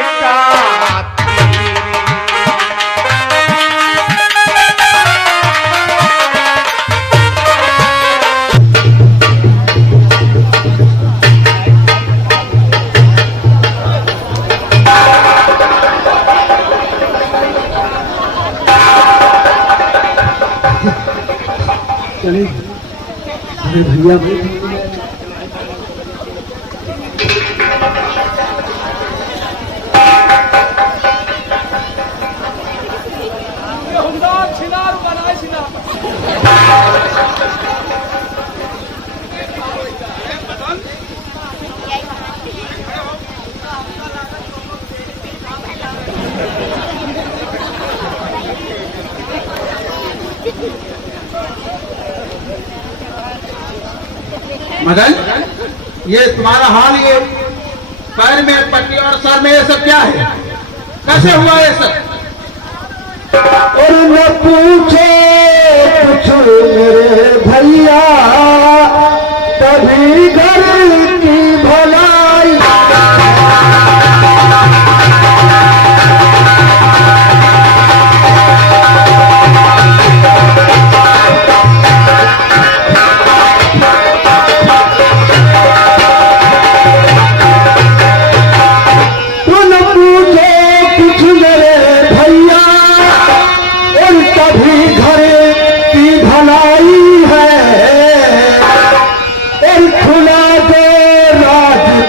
का अरे भैया मदन, ये तुम्हारा हाल, ये पैर में पट्टी और सर में ये सब क्या है? कैसे हुआ ये सब? और न पूछे कुछ मेरे भैया, तभी घर की भलाई।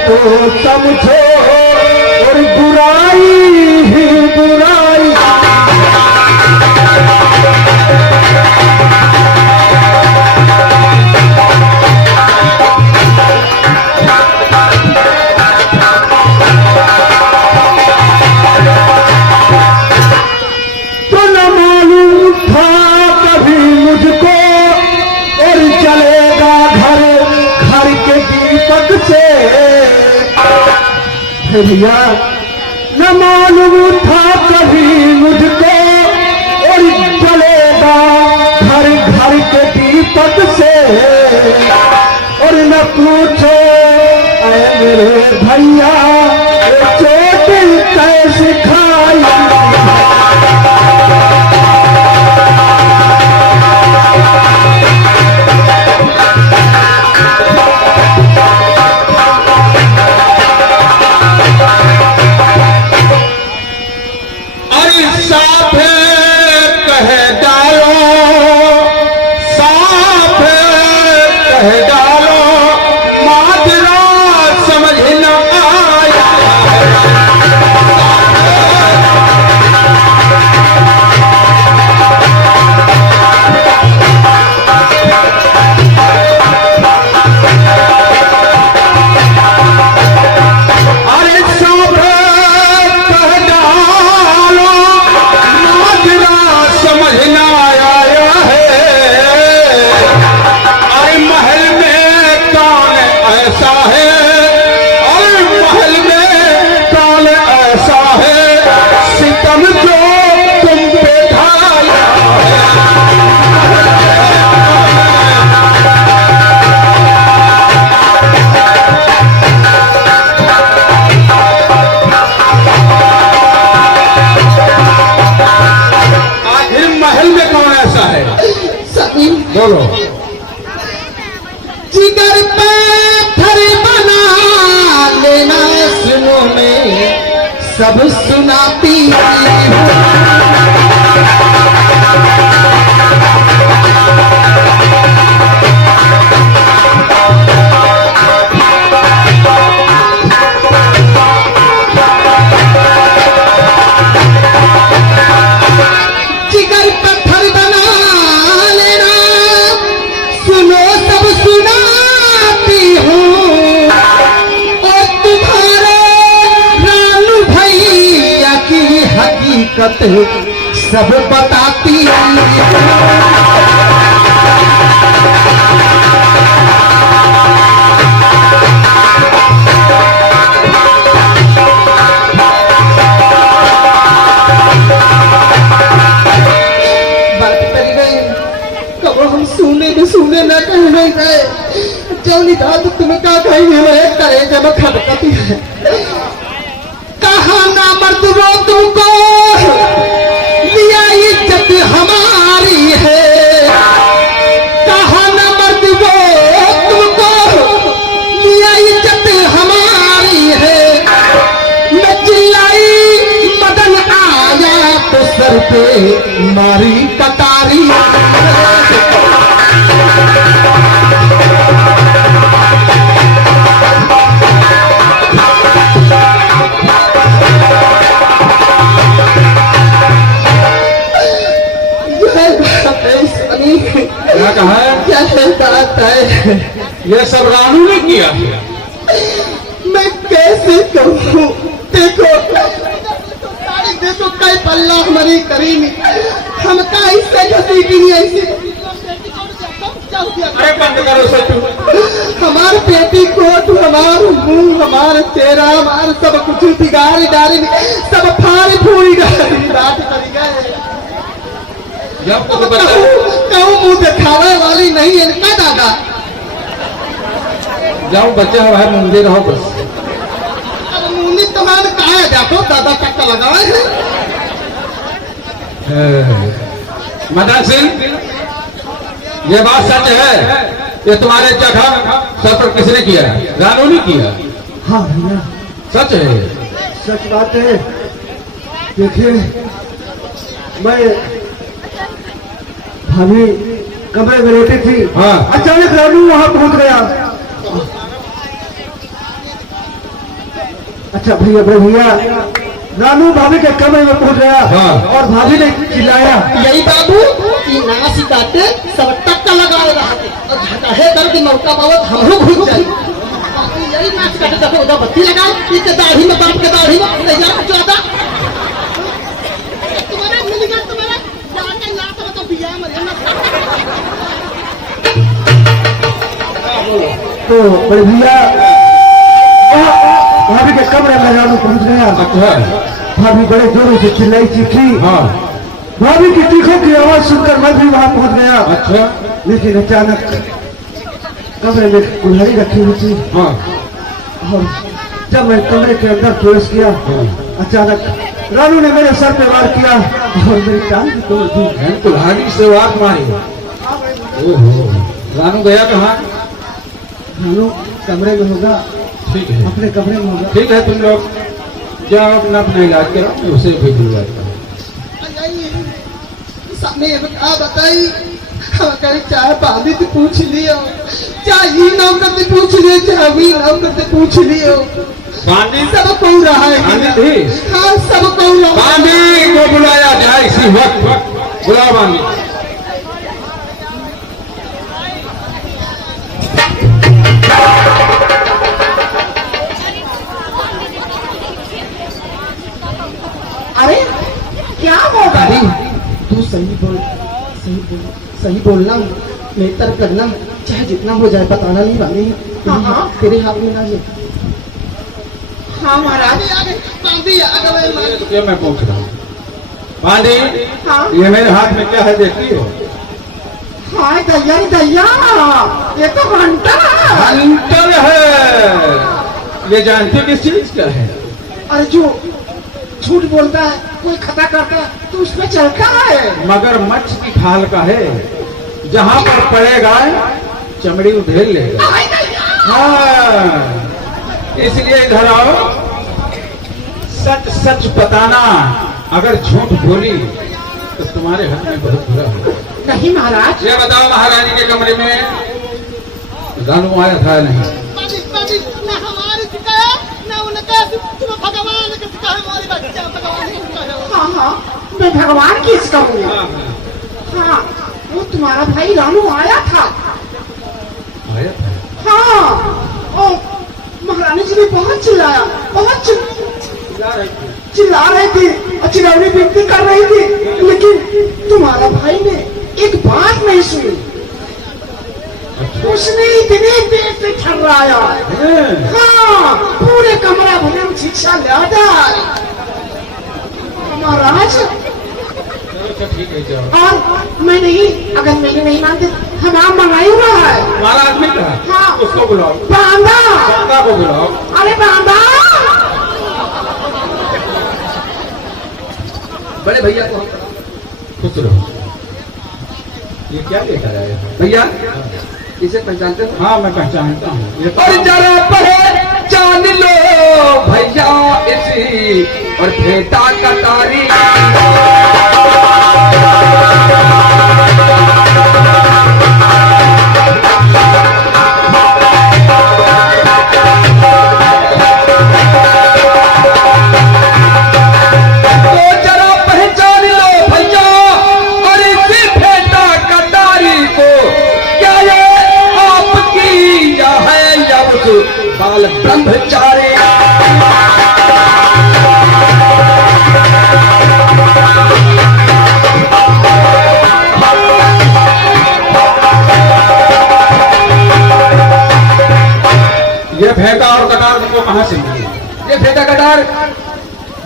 तो समझो और बुराई ही बुराई। तो न मालूम था कभी मुझको और चलेगा घर के दीपक से। भैया न मालूम था कभी मुझको और जलेगा घर के दीपक से। और न पूछो ऐ मेरे भैया चोट कैसे खाई। साफ कह डालो, साफ कह डालो, माजरा समझ न आया। अरे साफ कह डालो, समझ न आया है। अरे महल में कौन ऐसा है, अरे महल में कौन ऐसा है, सितम जो तुम पे ढाया है। महल में कौन ऐसा है? सभी बोलो। जिगर पत्थर बना लेना, सुनो में सब सुनाती सब बताती। सुने न कहने गए जौनी दाद तुम्हें का कहीं करे जब खटकती है। कहा ना तुमको लिया इज्जत हमारी है, कहा न मर्द वो तुमको लिया इज्जत हमारी है। मैं चिल्लाई मदन आया तो सर पे मारी कटारी। क्या कहा है? क्या बात है? ये सब रानू ने किया। मैं कैसे कहूँ? देखो देखो कई पल्ला हमारी करीमी हमका इससे घसी की नहीं ऐसी। अरे बंद करो सचू। हमारे पेटी कोट, हमार मुंह, हमारा चेहरा, हमारा सब कुछ बिगाड़ी डाली, सब फाड़ी फूड़ी डाली बात करी गए। जब को कहूँ मुंह दिखावे वाली नहीं है इनका दादा। जाओ बच्चे हवा मुंदे रहो बस। अब मुंडी तुम्हारे कहा है? देखो दादा टक्का लगाए हैं। मदन सिंह, ये बात सच है? ये तुम्हारे जगह सर पर किसने किया है? रानू ने किया? हाँ भैया सच है? सच बात है। देखिए मैं भाभी कमरे में लेटी थी, हाँ। अचानक रानू वहां पहुंच गया। अच्छा भैया रानू भाभी के कमरे में पहुंच गया, हाँ। और भाभी ने चिल्लाया, यही बाबू कि नाश काटे सब टक्का लगाए रहते और झटाहे दर्द मौका पावत हमरो घुस जाए। यही नाश काटे देखो उधर बत्ती लगाए, इसके दाढ़ी में बाप के दाढ़ी में ले जा ज्यादा तुम्हारे मिल गया। तुम्हारा जाके यहाँ तो मतलब बिया मरे ना। तो बड़े भैया भाभी के कमरे में रानू पहुंच गया। अच्छा। भाभी बड़े जोरों से चिल्लाई चीखी। हाँ। भाभी की चीखों की आवाज सुनकर मैं भी वहां पहुंच गया। अच्छा। लेकिन अचानक कमरे में कुल्हाड़ी रखी हुई थी, हाँ। और जब मैं कमरे के अंदर प्रवेश किया, अचानक रानू ने मेरे सर पे वार किया और मेरी टांग भी तोड़ दी। कुल्हाड़ी से वार मारी? ओहो। रानू गया कहाँ? रानू कमरे में होगा, ठीक है, अपने कमरे में होगा। ठीक है, तुम लोग जाओ अपना इलाज करो, मैं उसे भेज दूंगा। बताई कहीं चाहे भाभी से पूछ लियो, चाहे ही नाम करते पूछ लियो, चाहे भी नाम करते पूछ लियो। बांदी सब कह रहा है बांदी थी? हाँ सब कह रहा है। बांदी को बुलाया जाए इसी वक्त। बुलाओ बांदी। अरे क्या होगा? तू सही बोल, सही बोलना, मेरी तरफ लगना, चाहे जितना हो जाए बताना नहीं वाली। हाँ तेरे हाथ में ना। हाँ महाराज ये मैं पूछ रहा हूँ बांदी, हाँ ये मेरे हाथ में क्या है देखती हो? हाँ दैया ये तो हंटर है। हंटर है। ये जानते हो किस चीज का है? अरे जो झूठ बोलता है, कोई खता करता है तो उसमें चलता है। मगरमच्छ की खाल का है, जहाँ पर पड़ेगा चमड़ी उधेड़ लेगा। हाँ, इसलिए इधर आओ। सच सच बताना, अगर झूठ बोली तो तुम्हारे हाथ में बहुत बुरा होगा। नहीं महाराज। ये बताओ, महारानी के कमरे में रानू आया था नहीं? हाँ मैं भगवान की इसका हूँ। हाँ वो तुम्हारा भाई रानू आया था। आया था? हाँ और महारानी जी ने बहुत चिल्लाया, बहुत चिल्ला रही थी और चिल्लाने विनती कर रही थी, लेकिन तुम्हारा भाई ने एक बात नहीं सुनी। उसने इतनी देर से ठर्राया, हाँ पूरे कमरा भरे में शिक्षा लिया महाराज। ठीक है, जाओ। और मैं नहीं, अगर मैंने नहीं मानते हमारा मंगाई हुआ है। हमारा आदमी कहा? हाँ उसको बुलाओ। बांधा। बांदा को बुलाओ। अरे बांधा। बड़े भैया को हम खुश रहो। ये क्या लेकर आए हैं? भैया इसे पहचानते हो? हाँ मैं पहचानता हूँ। और जरा पहचान लो भैया इसी और फेटा कटारी। बाल ब्रह्मचारी ये फेटा और कटार तुमको कहाँ से मिली? ये फेटा कटार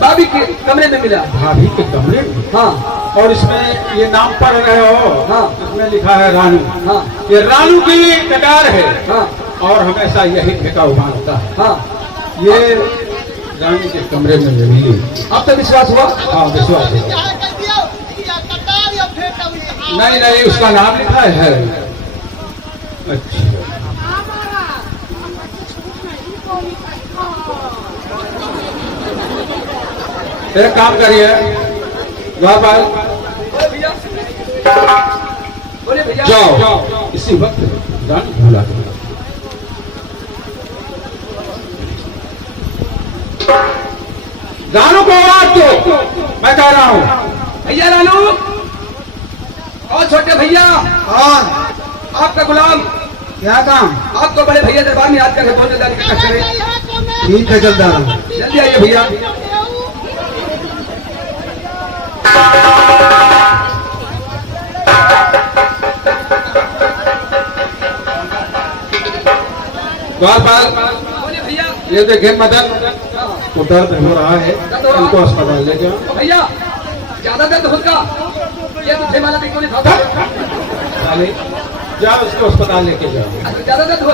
भाभी के कमरे में मिला। भाभी के कमरे में? हाँ। और इसमें ये नाम पढ़ रहे हो? हाँ। इसमें लिखा है रानू। हाँ। ये रानू की कटार है। हाँ। और हमेशा यही फेंका हुआ होता है। हाँ। ये रानी के कमरे में मिली। अब तो विश्वास हुआ? हाँ विश्वास हुआ। नहीं नहीं उसका नाम लिखा है। अच्छा एक काम करिए गोपाल बोले भैया जाओ इसी वक्त रानी भूला दो। रानू को आवाज दो मैं कह रहा हूँ। भैया रानू और छोटे भैया और आपका गुलाम क्या काम? आपको बड़े भैया दरबार में याद करके बहुत जल्दी निकट करे। ठीक है चलता रहा। जल्दी आइए भैया। गोपाल बोले भैया ये देखिए मदन को दर्द हो रहा है इनको अस्पताल ले जाओ। तो भैया ज्यादा दर्द होगा ये तो माला को नहीं था। साले जाओ उसको अस्पताल लेके जाओ। ज्यादा दर्द हो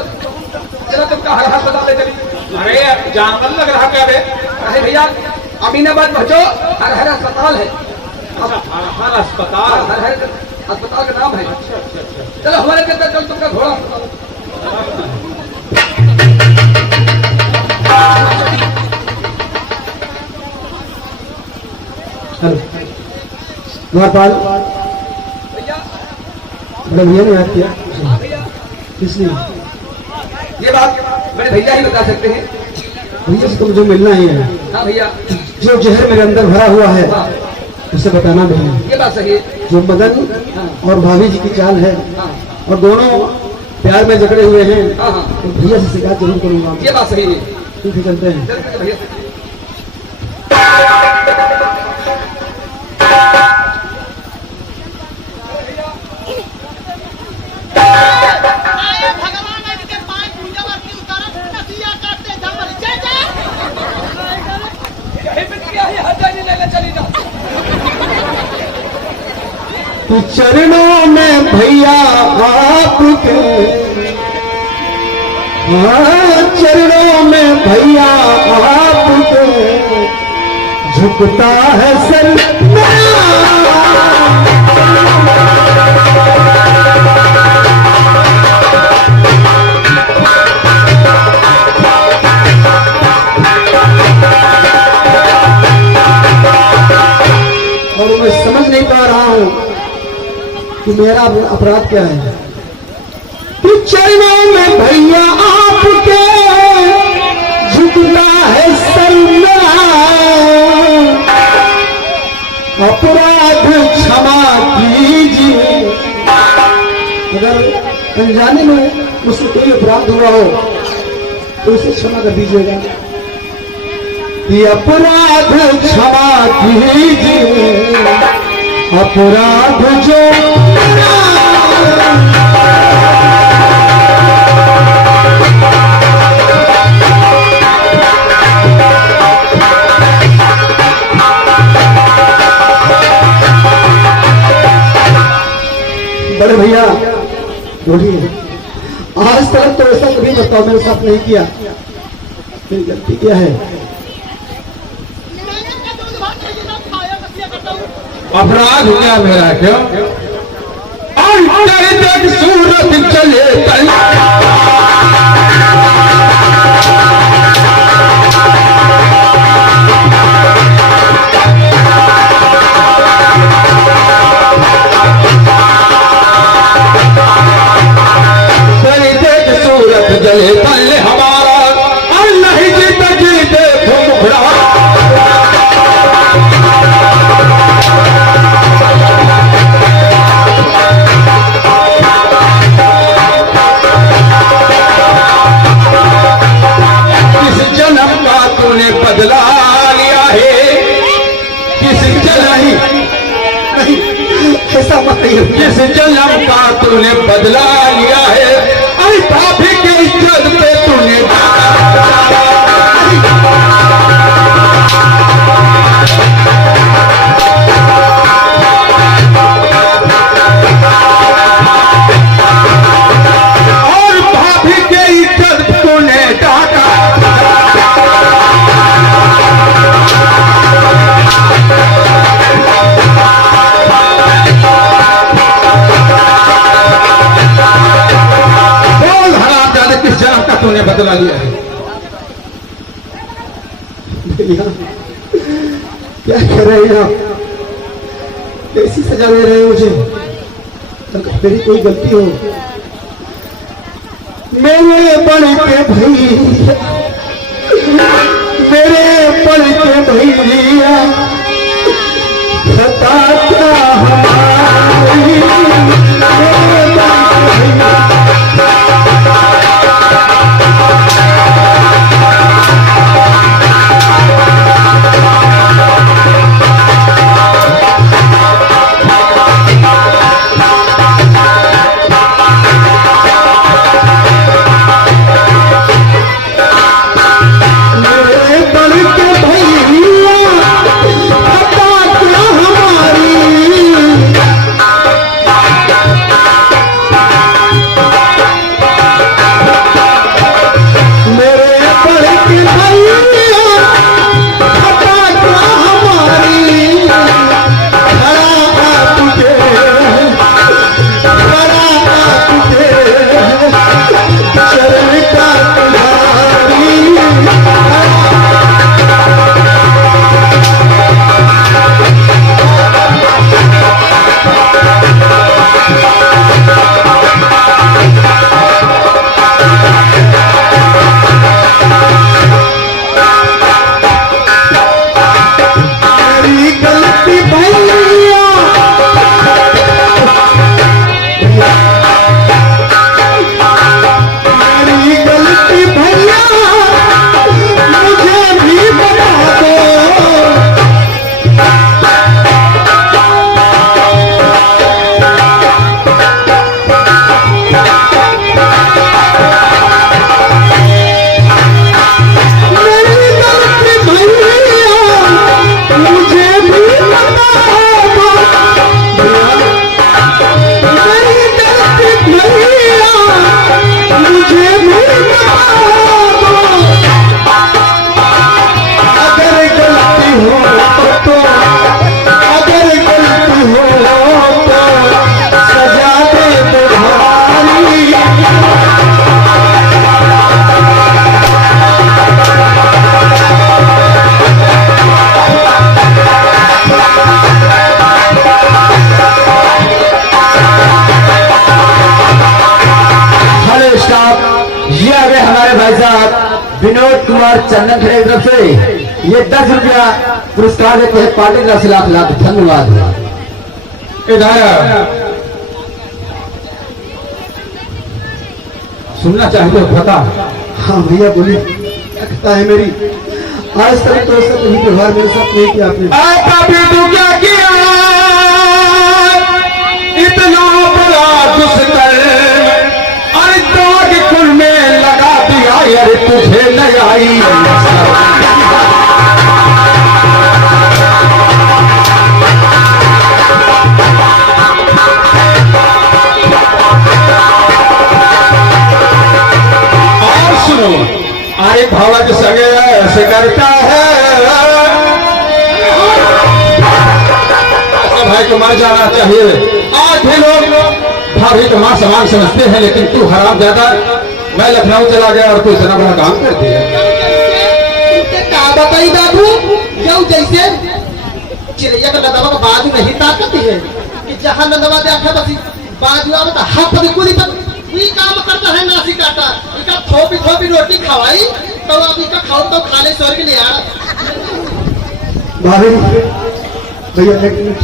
चलो तुमका हर अस्पताल ले चली। अरे जानवर लग रहा क्या रे? अरे भैया अमीनाबाद पहुंचो हर हर अस्पताल है। हर अस्पताल हर हर अस्पताल का नाम है। चलो हमारे के अंदर चल तुमका घोड़ा। गोपाल भैया बड़े भैया ने याद किया। हाँ भैया इसलिए ये बात बड़े भैया ही बता सकते हैं। भैया से तुम जो मिलना ही है, हाँ भैया जो जहर मेरे अंदर भरा हुआ है उसे बताना भैया। ये बात सही है। जो मदन और भाभी जी की चाल है हाँ और दोनों प्यार में जकड़े हुए हैं, हाँ हाँ तो भैया से शिकायत जरूर करूंगा। ये बात सही है। ठीक है चलते हैं। चल भैया चरणों में भैया आपके, हाँ चरणों में भैया आपके झुकता है सर और मैं समझ नहीं पा रहा हूँ कि मेरा अपराध क्या है। चरणों में भैया आपके झुकता है सर अपराध क्षमा कीजिए। अगर अनजाने में मुझसे कोई अपराध हुआ हो तो उसे क्षमा कर दीजिएगा। ये अपराध क्षमा कीजिए, अपराध जो बड़े भैया बोलिए, आज तक तो ऐसा कभी बताओ मेरे साथ नहीं किया। मेरी गलती क्या है? अपराध हो गया मेरा क्यों? और तेरी सूरत चले तल जले तल हमारा और नहीं जीत जीते मुखड़ा किस जन्म का तूने बदला लिया है? किस जन्म ऐसा मत कहिए। किस जन्म का तूने बदला लिया है? अरे पापी के इज्जत पे तूने और भाभी के इज्जत तूने डाका। किस जन्म का तूने बदला लिया है? भैया क्या कह रहे हैं आप? कैसी सजा दे रहे हैं मुझे? अगर मेरी कोई गलती हो, मेरे बड़े के भैया, मेरे बड़े के भैया बता क्या हमारी विनोद कुमार चंदन खड़े की तरफ से ये 10 रुपया पुरस्कार देते हैं पार्टी की तरफ से। लाख लाख धन्यवाद। इधर सुनना चाहते हो बता। हाँ भैया बोलिए, क्या कहता है मेरी? आज तक तो ऐसा कभी व्यवहार मेरे साथ नहीं किया आपने। पापी तू क्या किया? इतना बड़ा दुष्कर अरे दाग खुल में लगा दिया यार, तुझे नहीं आई और सुनो, अरे भावक सगे ऐसे करता है भाई को मर जाना चाहिए। आज भी लोग भाभी को मां समान समझते हैं, लेकिन तू हराम ज्यादा। मैं लखनऊ चला गया और तू इतना बड़ा काम कर दिया। क्या बताई बाबू, यू जैसे चिड़ैया का लदवा का बाजू नहीं ताकत है कि जहाँ लदवा देखा बस बाजू आवत हाथ पर कुली पर ये काम करता है नासी काटा इका थोपी थोपी रोटी खवाई तो आप इका खाओ तो खा ले स्वर्ग ले यार। भाभी भैया एक मिनट,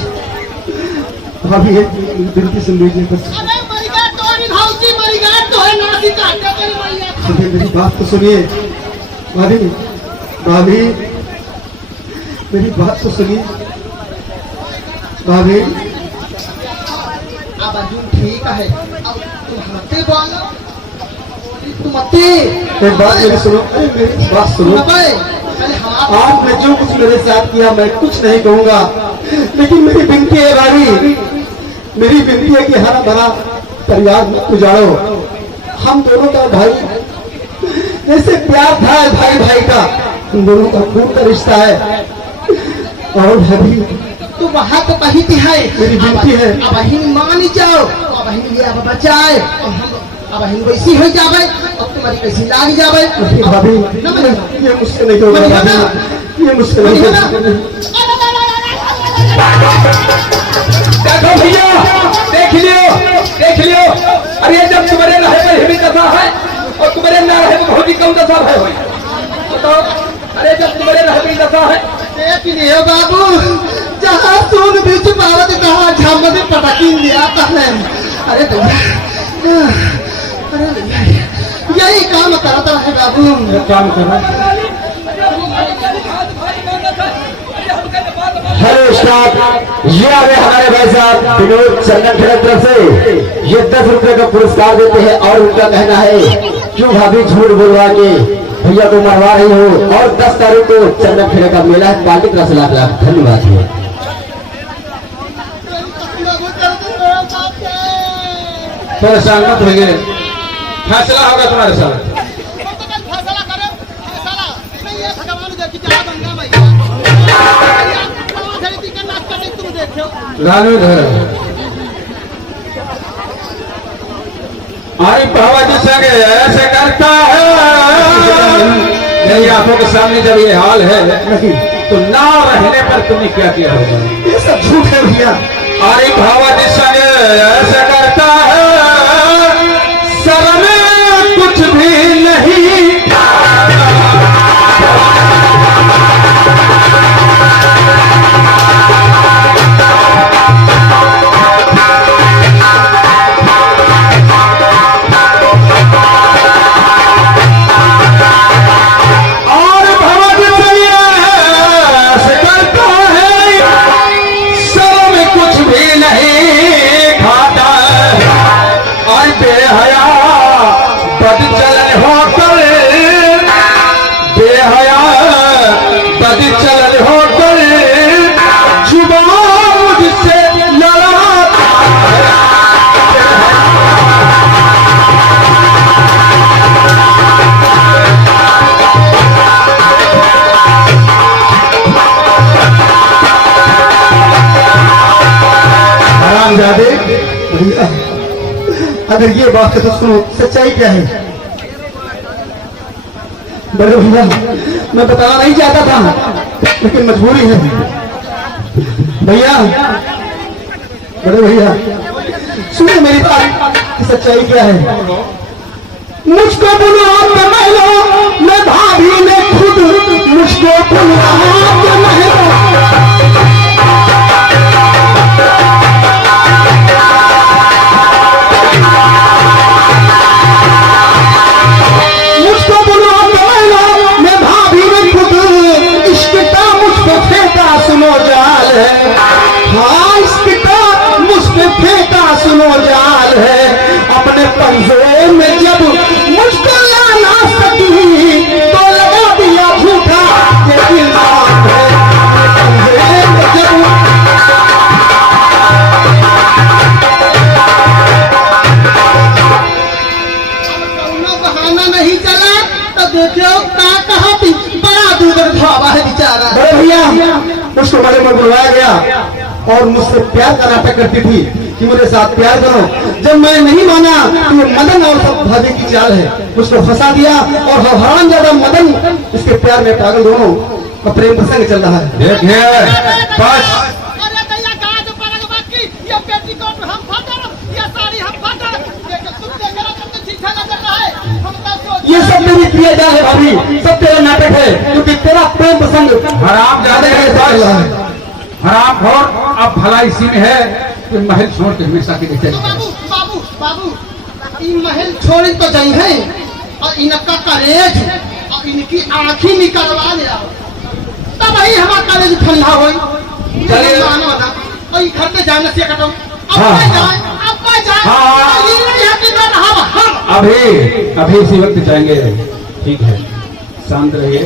भाभी एक विनती सुन लीजिए बस। अरे मरिगा तो नहीं भाऊजी मरिगा तो है नासी काटा कर भैया। सुनिए मेरी बात तो सुनिए भाभी, भाभी मेरी बात तो सुनिए भाभी। अब अर्जुन ठीक है, अब तुम मते बोलो, तुम मते एक बात मेरी सुनो, अरे मेरी बात सुनो। आपने जो कुछ मेरे साथ किया मैं कुछ नहीं कहूंगा, लेकिन मेरी विनती है भाभी, मेरी विनती है कि हरा भरा परिवार मत उजाड़ो। हम दोनों का भाई जैसे प्यार था भाई भाई का, हम दोनों का खून का रिश्ता है। और भाभी तू वहाँ तो बहित है, मेरी विनती है। अब हिन मान जाओ, अब हिन ये अब बचाए, अब हिन वैसी हो जावे, अब तुम्हारी कैसी लाग जावे। भाभी ये मुझसे नहीं होगा भाभी, ये मुझसे नहीं होगा। देखो भैया, देख लियो। अरे जब तुम्हारे रहे पर हेवी दशा है और तुम्हारे ना रहे तो बहुत ही कम दशा है। बताओ, अरे जब तुम्हारे रहे पर दशा है देख लियो बाबू, जहाँ सुन भी छुपावत कहाँ झम से पटकी लिया है। अरे भैया, अरे भैया यही काम करता है बाबू। काम कर रहा हेलो स्टाफ, ये आ गए हमारे भाई साहब विनोद चंदन खेड़ा तरफ से। ये 10 रुपए का पुरस्कार देते हैं और उनका कहना है क्यों भाभी झूठ बोलवा के भैया को मरवा रही हो। और 10 तारीख को चंदन खेड़ा का मेला है, पार्टी तरफ से लाख लाख धन्यवाद। परेशान मत होइए, फैसला होगा तुम्हारे साथ। लालू धर आई भावा जी संग ऐसे करता है। मेरी आंखों के सामने जब ये हाल है तो ना रहने पर तुमने क्या किया होगा? ये सब झूठ है भैया। अरे भावा जी संग ऐसे करता है, सर में कुछ भी नहीं। भैया अगर ये बात है तो सुनो, सच्चाई क्या है? बड़े भैया मैं बताना नहीं चाहता था लेकिन मजबूरी है। भैया बड़े भैया सुनो मेरी बात कि सच्चाई क्या है। मुझको बुलाओ तो महलो, मैं भाभी ने खुद मुझको बुलाओ तो महलो। सुनो जाल है, हाँ इसका मुझ पे फेंका सुनो जाल है। अपने पंजे में जब मुझको ला ना सकी तो लगा दिया झूठा ये इल्जाम है। उसको बड़े में बुलवाया गया और मुझसे प्यार का नाटक करती थी कि मेरे साथ प्यार करो। जब मैं नहीं माना तो ये मदन और सब भाभी की चाल है, उसको फंसा दिया और हराम ज्यादा मदन इसके प्यार में पागल दोनों का प्रेम प्रसंग चल रहा है। देखिए बस अरे भैया कहा जो परग बात की ये पेटीकोट हम फाड़ ये साड़ी हम फाड़ तुम देख रहा तुम ठीक ठाक लग रहा है हम तो ये सब मेरी क्रिया जाल है भाभी, सब तेरा नाटक है, क्योंकि तेरा प्रेम प्रसंग हराम ज्यादा है चल रहा बस। है। हराम खोर अब भला इसी में है कि महल छोड़ के हमेशा के लिए चले तो गए। बाबू बाबू ये महल छोड़ी तो जाई है और इनका कलेज और इनकी आंखी निकलवा ले आओ तब ही हमारा कलेज ठंडा होई चलिए। मानो ना और ये घर के जाने से कटो हाँ, अब जाए हाँ। ये नहीं है कि मैं हम अभी इसी वक्त जाएंगे। ठीक है, शांत रहिए।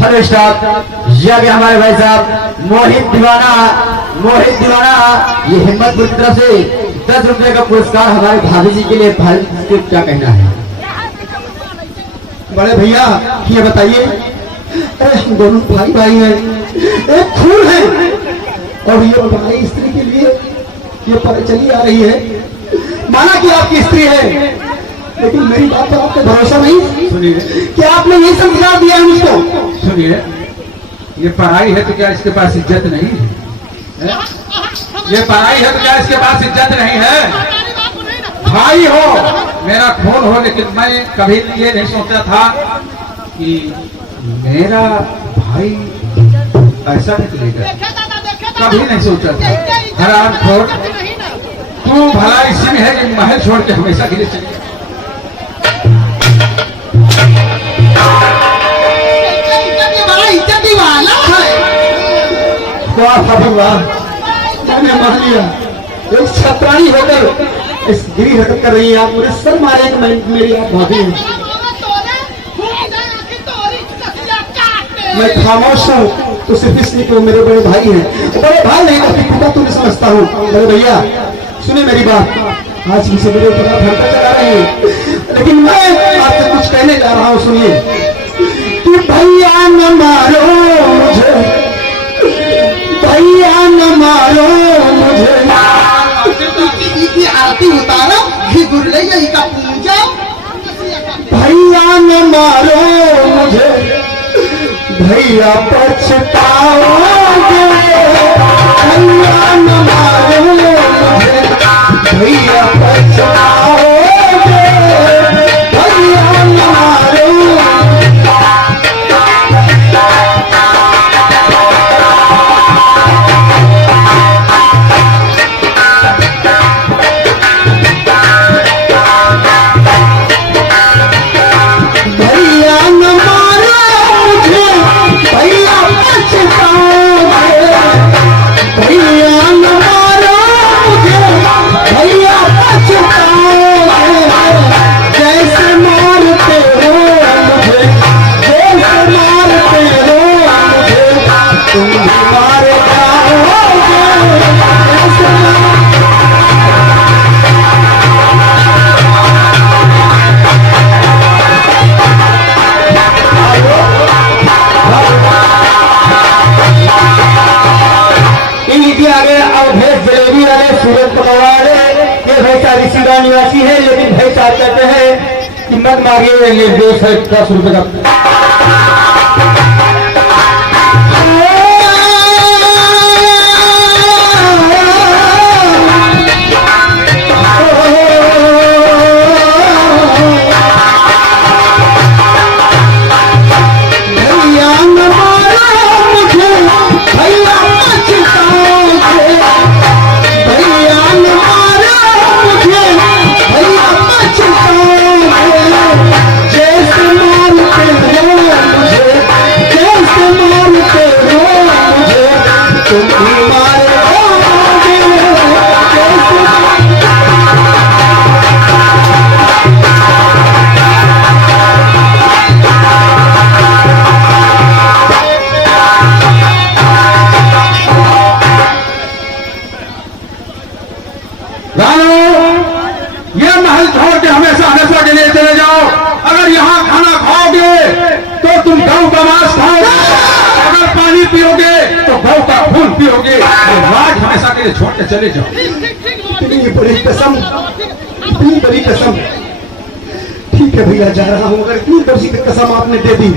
हेलो स्टाफ, ये आ गया हमारे भाई साहब मोहित दीवाना। ये हिम्मतपुर की तरफ से 10 रुपए का पुरस्कार हमारे भाभी जी के लिए। भाभी जी को क्या कहना है? बड़े भैया ये बताइए, अरे हम दोनों भाई भाई हैं, एक खून है, और ये हमारी स्त्री के लिए ये पर चली आ रही है। माना कि आपकी स्त्री है, लेकिन मेरी बात पर आपको भरोसा नहीं सुनिए कि आपने यही संस्कार दिया है मुझको। सुनिए, ये पढ़ाई है तो क्या इसके पास इज्जत नहीं है? ये पढ़ाई है तो क्या इसके पास इज्जत नहीं है? भाई हो, मेरा खून हो, लेकिन मैं कभी ये नहीं सोचा था कि मेरा भाई ऐसा निकलेगा। कभी नहीं सोचा था। हराम खोर, तू भला इसी में है कि महल छोड़ के हमेशा के लिए चले गया। वाह भाभी वाह, मैंने मान लिया। एक छात्रानी होकर इस गिरी हरकत कर रही है आप, मुझे सर मारे कि मेरी आप भाभी हैं। मैं खामोश हूँ तो सिर्फ इसलिए कि वो मेरे बड़े भाई हैं। बड़े भाई नहीं तो पिता तुम्हें समझता हूँ। बड़े भैया सुने मेरी बात, आज मुझे मेरे ऊपर भड़का चला रहे हैं, लेकिन मैं आपसे कुछ कहने जा रहा हूँ, सुनिए। कि भैया न मारो मुझे, भैया न मारो मुझे, की आरती उतारो घी गुरले यही का पूजा भैया न मारो मुझे, भैया पछताओगे, भैया न मारो मुझे, भैया पछताओगे, भैया न मारो। भैया न मारो मुझे, भैया पछताओगे, भैया न मारो मुझे, भैया पछताओगे। जैसे मारते हो मुझे, जैसे मारते हो मुझे, तुम भी मारे जाओगे। जैसे इनके आगे अवधेश जलेबी वाले, सूरज पकवाड़े, ये भाई साहब ऋषिगांव निवासी है, लेकिन भाई साहब कहते हैं कि मत मांगिए, निर्देश है 10 रुपए का। भैया न मारो मुझे, भैया पछताओगे, भैया न मारो मुझे, भैया पछताओगे। जैसे मारते हो मुझे, जैसे मारते हो मुझे, तुम भी मारे जाओगे। जैसे रानो, ये महल छोड़ के हमेशा हमेशा के लिए चले जाओ। अगर यहाँ खाना खाओगे तो तुम गौ का मांस खाओगे, अगर पानी पियोगे तो गौ का खून पियोगे। राज हमेशा के लिए छोड़ के चले जाओ। इतनी बड़ी कसम, इतनी बड़ी कसम। ठीक है भैया, जा रहा हूँ। अगर इतनी बड़ी कसम आपने दे दी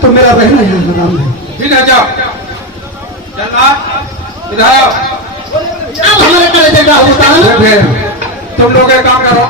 तो मेरा रहना यहाँ हराम है। इधर जाओ, चल इधर आओ। अब हमारे कलेजे का होता है। तुम लोग एक काम करो,